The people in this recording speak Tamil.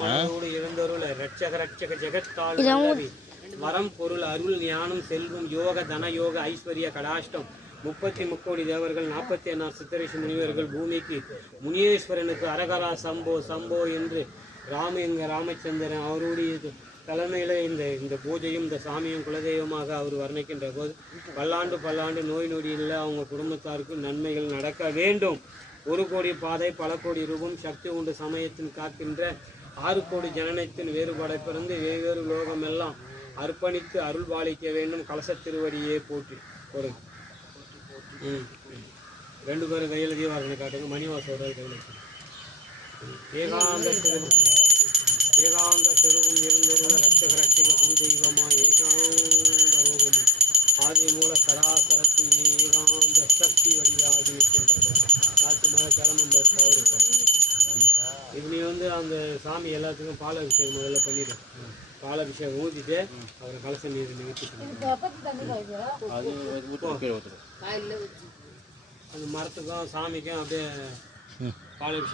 மனதோடு எழுந்தருள ரட்சக ரட்சக ஜெகத்தாள் வல்லவி. வரம் பொருள் அருள் ஞானம் செல்வம் யோக தன யோக ஐஸ்வர்ய கடாஷ்டம். முப்பத்தி முக்கோடி தேவர்கள் நாற்பத்தி எண்ணாறு சித்தரிஷி முனிவர்கள் பூமிக்கு முனியேஸ்வரனுக்கு அரகரா சம்போ சம்போ என்று ராம எங்க ராமச்சந்திரன் அவருடைய தலைமையில இந்த இந்த பூஜையும் இந்த சாமியும் குலதெய்வமாக அவர் வர்ணிக்கின்ற போது பல்லாண்டு பல்லாண்டு நோய் நொடி இல்லை அவங்க குடும்பத்தாருக்கு நன்மைகள் நடக்க வேண்டும். ஒரு கோடி பாதை பல கோடி ரூபம் சக்தி உண்டு சமயத்தின் காக்கின்ற ஆறு கோடி ஜனனத்தின் வேறுபாடை பிறந்து வெவ்வேறு லோகம் எல்லாம் அர்ப்பணித்து அருள் பாலிக்க வேண்டும். கலச திருவடியே போற்றி. ஒரு ரெண்டு பேரும் கையில் தீபாரணை காட்டுங்க. மணிவாசோட கையில் ஏகாந்த சிறுவம் ஏகாந்த சிறுவம் இருந்தருள ரட்சக ரட்சக குரு தெய்வமா ஏகாந்த ரோகமும். ஆதி மூல சராசர இப்படி வந்து அந்த சாமி எல்லாத்துக்கும் பால் அபிஷேகம் முதல்ல பண்ணிடு. பால் அபிஷேகம் ஊற்றிட்டு அவரை கலச நீர் நிறுத்திக்கணும் அது அந்த மரத்துக்கும் சாமிக்கும் அப்படியே பால் அபிஷேகம்